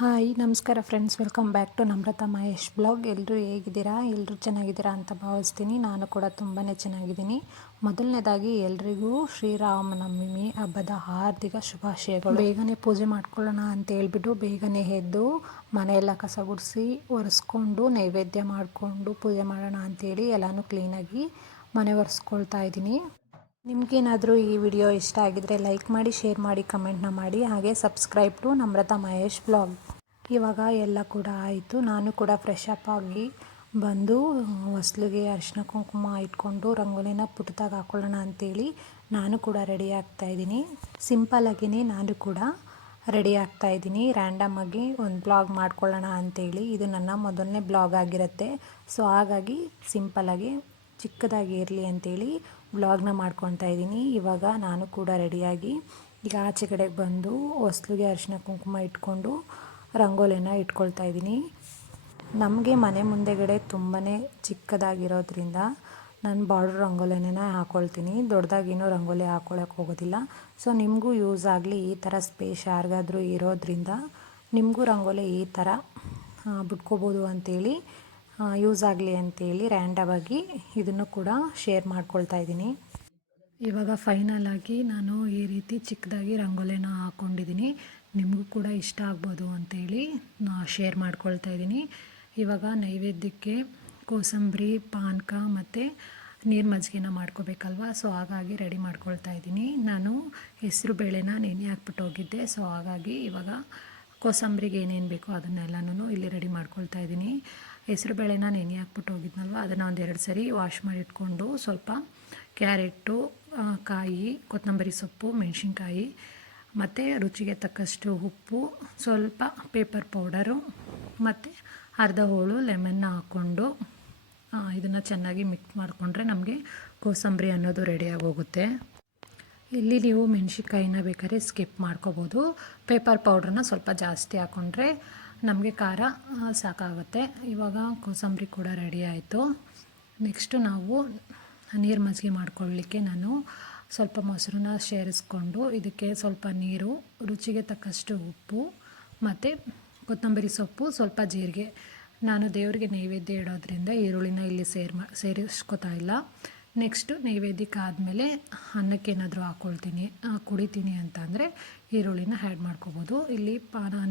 Hi ನಮಸ್ಕಾರ friends, welcome back to Namrata Mahesh blog. ಎಲ್ಲರೂ ಹೇಗಿದ್ದೀರಾ? ಎಲ್ಲರೂ ಚೆನ್ನಾಗಿದ್ದೀರಾ ಅಂತ ಭಾವಿಸ್ತೀನಿ. ನಾನು ಕೂಡ ತುಂಬಾ ಚೆನ್ನಾಗಿದ್ದೀನಿ. ಮೊದಲನೇದಾಗಿ ಎಲ್ರಿಗೂ ಶ್ರೀರಾಮನವಮಿ ಹಬ್ಬದ ಹಾರ್ದಿಕ ಶುಭಾಶಯಗಳು. ಬೇಗನೆ ಪೂಜೆ ಮಾಡ್ಕೊಳ್ಳೋಣ ಅಂತ ಹೇಳ್ಬಿಟ್ಟು ಬೇಗನೆ ಎದ್ದು ಮನೆಯೆಲ್ಲ ಕಸ ಗುಡಿಸಿ ಒರೆಸ್ಕೊಂಡು ನೈವೇದ್ಯ ಮಾಡಿಕೊಂಡು ಪೂಜೆ ಮಾಡೋಣ ಅಂಥೇಳಿ ಎಲ್ಲನೂ ಕ್ಲೀನಾಗಿ ಮನೆ ಒರೆಸ್ಕೊಳ್ತಾ ಇದ್ದೀನಿ. ನಿಮಗೇನಾದರೂ ಈ ವಿಡಿಯೋ ಇಷ್ಟ ಆಗಿದರೆ ಲೈಕ್ ಮಾಡಿ, ಶೇರ್ ಮಾಡಿ, ಕಮೆಂಟ್ನ ಮಾಡಿ. ಹಾಗೆ subscribe to Namrata Mahesh blog. ಇವಾಗ ಎಲ್ಲ ಕೂಡ ಆಯಿತು. ನಾನು ಕೂಡ ಫ್ರೆಶ್ ಅಪ್ ಆಗಿ ಬಂದು ಹೊಸ್ಲಿಗೆ ಅರಿಶಿನ ಕುಂಕುಮ ಇಟ್ಕೊಂಡು ರಂಗೋಲಿನ ಪುಟ್ಟದಾಗಿ ಹಾಕ್ಕೊಳ್ಳೋಣ ಅಂಥೇಳಿ ನಾನು ಕೂಡ ರೆಡಿ ಆಗ್ತಾಯಿದ್ದೀನಿ. ಸಿಂಪಲ್ಲಾಗಿಯೇ ನಾನು ಕೂಡ ರೆಡಿ ಆಗ್ತಾಯಿದ್ದೀನಿ. ರ್ಯಾಂಡಮಾಗಿ ಒಂದು ಬ್ಲಾಗ್ ಮಾಡ್ಕೊಳ್ಳೋಣ ಅಂಥೇಳಿ. ಇದು ನನ್ನ ಮೊದಲನೇ ಬ್ಲಾಗ್ ಆಗಿರುತ್ತೆ. ಸೊ ಹಾಗಾಗಿ ಸಿಂಪಲ್ಲಾಗಿ ಚಿಕ್ಕದಾಗಿ ಇರಲಿ ಅಂಥೇಳಿ ವ್ಲಾಗ್ನ ಮಾಡ್ಕೊತಾ ಇದ್ದೀನಿ. ಇವಾಗ ನಾನು ಕೂಡ ರೆಡಿಯಾಗಿ ಈಗ ಆಚೆ ಕಡೆಗೆ ಬಂದು ಹೊಸ್ಲಿಗೆ ಅರಿಶಿನ ಕುಂಕುಮ ಇಟ್ಕೊಂಡು ರಂಗೋಲಿನ ಇಟ್ಕೊಳ್ತಾ ಇದ್ದೀನಿ. ನಮಗೆ ಮನೆ ಮುಂದೆಗಡೆ ತುಂಬಾ ಚಿಕ್ಕದಾಗಿರೋದ್ರಿಂದ ನಾನು ಬಾರ್ಡ್ರ್ ರಂಗೋಲಿನೇ ಹಾಕ್ಕೊಳ್ತೀನಿ. ದೊಡ್ಡದಾಗಿನೂ ರಂಗೋಲಿ ಹಾಕ್ಕೊಳ್ಳೋಕೆ ಹೋಗೋದಿಲ್ಲ. ಸೊ ನಿಮಗೂ ಯೂಸ್ ಆಗಲಿ, ಈ ಥರ ಸ್ಪೇಸ್ ಯಾರಿಗಾದ್ರೂ ಇರೋದ್ರಿಂದ ನಿಮಗೂ ರಂಗೋಲಿ ಈ ಥರ ಬಿಟ್ಕೋಬೋದು ಅಂಥೇಳಿ, ಯೂಸ್ ಆಗಲಿ ಅಂಥೇಳಿ ರ್ಯಾಂಡಮಾಗಿ ಇದನ್ನು ಕೂಡ ಶೇರ್ ಮಾಡ್ಕೊಳ್ತಾ ಇದ್ದೀನಿ. ಇವಾಗ ಫೈನಲಾಗಿ ನಾನು ಈ ರೀತಿ ಚಿಕ್ಕದಾಗಿ ರಂಗೋಲಿನ ಹಾಕ್ಕೊಂಡಿದ್ದೀನಿ. ನಿಮಗೂ ಕೂಡ ಇಷ್ಟ ಆಗ್ಬೋದು ಅಂಥೇಳಿ ಶೇರ್ ಮಾಡ್ಕೊಳ್ತಾ ಇದ್ದೀನಿ. ಇವಾಗ ನೈವೇದ್ಯಕ್ಕೆ ಕೋಸಂಬರಿ, ಪಾನಕ ಮತ್ತು ನೀರು ಮಜ್ಜಿಗೆನ ಮಾಡ್ಕೋಬೇಕಲ್ವ. ಸೊ ಹಾಗಾಗಿ ರೆಡಿ ಮಾಡ್ಕೊಳ್ತಾ ಇದ್ದೀನಿ. ನಾನು ಹೆಸರು ಬೇಳೆನ ನೆನೆ ಹಾಕ್ಬಿಟ್ಟು ಹೋಗಿದ್ದೆ. ಸೊ ಹಾಗಾಗಿ ಇವಾಗ ಕೋಸಂಬರಿಗೆ ಏನೇನು ಬೇಕೋ ಅದನ್ನೆಲ್ಲನೂ ಇಲ್ಲಿ ರೆಡಿ ಮಾಡ್ಕೊಳ್ತಾ ಇದ್ದೀನಿ. ಹೆಸರು ಬೇಳೆನ ನೆನೆ ಹಾಕ್ಬಿಟ್ಟು ಹೋಗಿದ್ನಲ್ವ, ಅದನ್ನು ಒಂದೆರಡು ಸರಿ ವಾಶ್ ಮಾಡಿ ಇಟ್ಕೊಂಡು ಸ್ವಲ್ಪ ಕ್ಯಾರೆಟು, ಕಾಯಿ, ಕೊತ್ತಂಬರಿ ಸೊಪ್ಪು, ಮೆಣಸಿನ್ಕಾಯಿ ಮತ್ತು ರುಚಿಗೆ ತಕ್ಕಷ್ಟು ಉಪ್ಪು, ಸ್ವಲ್ಪ ಪೇಪರ್ ಪೌಡರು ಮತ್ತು ಅರ್ಧ ಹೋಳು ಲೆಮನ್ನ ಹಾಕ್ಕೊಂಡು ಇದನ್ನು ಚೆನ್ನಾಗಿ ಮಿಕ್ಸ್ ಮಾಡಿಕೊಂಡ್ರೆ ನಮಗೆ ಕೋಸಂಬರಿ ಅನ್ನೋದು ರೆಡಿಯಾಗಿ ಹೋಗುತ್ತೆ. ಇಲ್ಲಿ ನೀವು ಮೆಣಸಿನ್ಕಾಯಿನ ಬೇಕಾದ್ರೆ ಸ್ಕಿಪ್ ಮಾಡ್ಕೋಬೋದು. ಪೇಪರ್ ಪೌಡ್ರನ್ನ ಸ್ವಲ್ಪ ಜಾಸ್ತಿ ಹಾಕ್ಕೊಂಡ್ರೆ ನಮಗೆ ಖಾರ ಸಾಕಾಗುತ್ತೆ. ಇವಾಗ ಕೋಸಂಬರಿ ಕೂಡ ರೆಡಿ ಆಯಿತು. ನೆಕ್ಸ್ಟು ನಾವು ನೀರು ಮಜ್ಜಿಗೆ ಮಾಡ್ಕೊಳ್ಳಿಕ್ಕೆ ನಾನು ಸ್ವಲ್ಪ ಮೊಸರನ್ನ ಸೇರಿಸ್ಕೊಂಡು ಇದಕ್ಕೆ ಸ್ವಲ್ಪ ನೀರು, ರುಚಿಗೆ ತಕ್ಕಷ್ಟು ಉಪ್ಪು ಮತ್ತು ಕೊತ್ತಂಬರಿ ಸೊಪ್ಪು, ಸ್ವಲ್ಪ ಜೀರಿಗೆ. ನಾನು ದೇವರಿಗೆ ನೈವೇದ್ಯ ಇಡೋದ್ರಿಂದ ಈರುಳ್ಳಿನ ಇಲ್ಲಿ ಸೇರಿಸ್ಕೊತಾ ಇಲ್ಲ. ನೆಕ್ಸ್ಟು ನೈವೇದ್ಯಕ್ಕೆ ಆದಮೇಲೆ ಅನ್ನಕ್ಕೇನಾದರೂ ಹಾಕ್ಕೊಳ್ತೀನಿ, ಕುಡಿತೀನಿ ಅಂತ ಅಂದರೆ ಈರುಳ್ಳಿನ ಆ್ಯಡ್ ಮಾಡ್ಕೋಬೋದು. ಇಲ್ಲಿ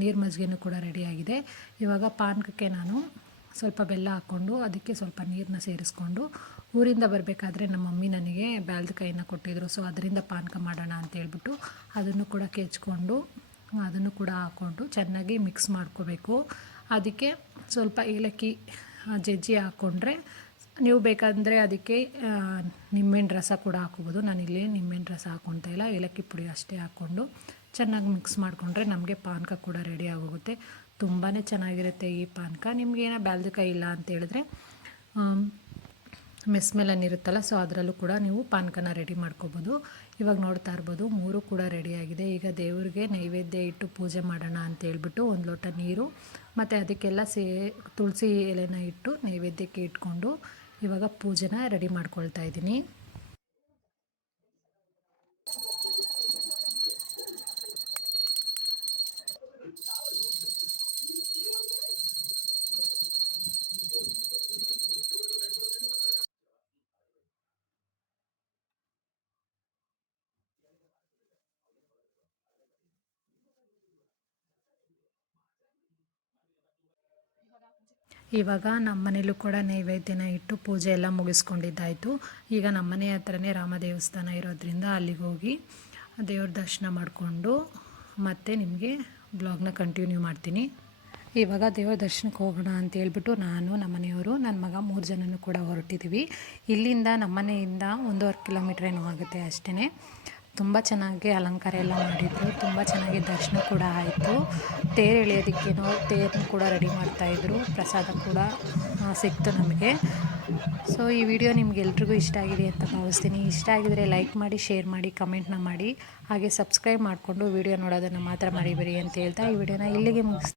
ನೀರು ಮಜ್ಜಿಗೆನೂ ಕೂಡ ರೆಡಿಯಾಗಿದೆ. ಇವಾಗ ಪಾನಕಕ್ಕೆ ನಾನು ಸ್ವಲ್ಪ ಬೆಲ್ಲ ಹಾಕ್ಕೊಂಡು ಅದಕ್ಕೆ ಸ್ವಲ್ಪ ನೀರನ್ನ ಸೇರಿಸ್ಕೊಂಡು, ಊರಿಂದ ಬರಬೇಕಾದ್ರೆ ನಮ್ಮ ಮಮ್ಮಿ ನನಗೆ ಬ್ಯಾಲ್ದ ಕೈನ ಕೊಟ್ಟಿದ್ರು. ಸೊ ಅದರಿಂದ ಪಾನಕ ಮಾಡೋಣ ಅಂತೇಳ್ಬಿಟ್ಟು ಅದನ್ನು ಕೂಡ ಕೆಚ್ಕೊಂಡು ಅದನ್ನು ಕೂಡ ಹಾಕ್ಕೊಂಡು ಚೆನ್ನಾಗಿ ಮಿಕ್ಸ್ ಮಾಡ್ಕೋಬೇಕು. ಅದಕ್ಕೆ ಸ್ವಲ್ಪ ಏಲಕ್ಕಿ ಜಜ್ಜಿ ಹಾಕ್ಕೊಂಡ್ರೆ, ನೀವು ಬೇಕಂದರೆ ಅದಕ್ಕೆ ನಿಂಬೆಹಣ್ಣು ರಸ ಕೂಡ ಹಾಕ್ಕೋಬೋದು. ನಾನಿಲ್ಲಿ ನಿಂಬೆಹಣ್ಣು ರಸ ಹಾಕ್ಕೊತಾ ಇಲ್ಲ, ಏಲಕ್ಕಿ ಪುಡಿ ಅಷ್ಟೇ ಹಾಕ್ಕೊಂಡು ಚೆನ್ನಾಗಿ ಮಿಕ್ಸ್ ಮಾಡಿಕೊಂಡ್ರೆ ನಮಗೆ ಪಾನಕ ಕೂಡ ರೆಡಿ ಆಗೋಗುತ್ತೆ. ತುಂಬಾ ಚೆನ್ನಾಗಿರುತ್ತೆ ಈ ಪಾನಕ. ನಿಮಗೇನೋ ಬ್ಯಾಲ್ದಕಾಯಿ ಇಲ್ಲ ಅಂತೇಳಿದ್ರೆ ಮೆಸ್ಮೆಲನ್ ಇರುತ್ತಲ್ಲ, ಸೊ ಅದರಲ್ಲೂ ಕೂಡ ನೀವು ಪಾನಕನ ರೆಡಿ ಮಾಡ್ಕೋಬೋದು. ಇವಾಗ ನೋಡ್ತಾ ಇರ್ಬೋದು 3 ಕೂಡ ರೆಡಿಯಾಗಿದೆ. ಈಗ ದೇವ್ರಿಗೆ ನೈವೇದ್ಯ ಇಟ್ಟು ಪೂಜೆ ಮಾಡೋಣ ಅಂತೇಳ್ಬಿಟ್ಟು 1 ಲೋಟ ನೀರು ಮತ್ತು ಅದಕ್ಕೆಲ್ಲ ತುಳಸಿ ಎಲೆನ ಇಟ್ಟು ನೈವೇದ್ಯಕ್ಕೆ ಇಟ್ಕೊಂಡು ಇವಾಗ ಪೂಜೆನ ರೆಡಿ ಮಾಡ್ಕೊಳ್ತಾ ಇದ್ದೀನಿ. ಇವಾಗ ನಮ್ಮ ಮನೇಲೂ ಕೂಡ ನೈವೇದ್ಯನ ಇಟ್ಟು ಪೂಜೆ ಎಲ್ಲ ಮುಗಿಸ್ಕೊಂಡಿದ್ದಾಯಿತು. ಈಗ ನಮ್ಮ ಮನೆ ಹತ್ರನೇ ರಾಮ ದೇವಸ್ಥಾನ ಇರೋದ್ರಿಂದ ಅಲ್ಲಿಗೆ ಹೋಗಿ ದೇವ್ರ ದರ್ಶನ ಮಾಡಿಕೊಂಡು ಮತ್ತೆ ನಿಮಗೆ ಬ್ಲಾಗ್ನ ಕಂಟಿನ್ಯೂ ಮಾಡ್ತೀನಿ. ಇವಾಗ ದೇವ್ರ ದರ್ಶನಕ್ಕೆ ಹೋಗೋಣ ಅಂತ ಹೇಳ್ಬಿಟ್ಟು ನಾನು, ನಮ್ಮ ಮನೆಯವರು, ನನ್ನ ಮಗ 3 ಜನನೂ ಕೂಡ ಹೊರಟಿದ್ದೀವಿ. ಇಲ್ಲಿಂದ ನಮ್ಮ ಮನೆಯಿಂದ 1.5 ಕಿಲೋಮೀಟ್ರ್ ಏನೋ ಆಗುತ್ತೆ ಅಷ್ಟೇ. ತುಂಬ ಚೆನ್ನಾಗಿ ಅಲಂಕಾರ ಎಲ್ಲ ಮಾಡಿದರು. ತುಂಬ ಚೆನ್ನಾಗಿ ದರ್ಶನ ಕೂಡ ಆಯಿತು. ತೇರು ಎಳೆಯೋದಕ್ಕೇನೋ ತೇರನ್ನು ಕೂಡ ರೆಡಿ ಮಾಡ್ತಾಯಿದ್ರು. ಪ್ರಸಾದ ಕೂಡ ಸಿಕ್ತು ನಮಗೆ. ಸೊ ಈ ವಿಡಿಯೋ ನಿಮಗೆಲ್ರಿಗೂ ಇಷ್ಟ ಆಗಿದೆ ಅಂತ ಭಾವಿಸ್ತೀನಿ. ಇಷ್ಟ ಆಗಿದರೆ ಲೈಕ್ ಮಾಡಿ, ಶೇರ್ ಮಾಡಿ, ಕಮೆಂಟ್ನ ಮಾಡಿ. ಹಾಗೆ ಸಬ್ಸ್ಕ್ರೈಬ್ ಮಾಡಿಕೊಂಡು ವಿಡಿಯೋ ನೋಡೋದನ್ನು ಮಾತ್ರ ಮರಿಬೇಡಿ ಅಂತ ಹೇಳ್ತಾ ಈ ವಿಡಿಯೋನ ಇಲ್ಲಿಗೆ ಮುಗಿಸ್ತೀನಿ.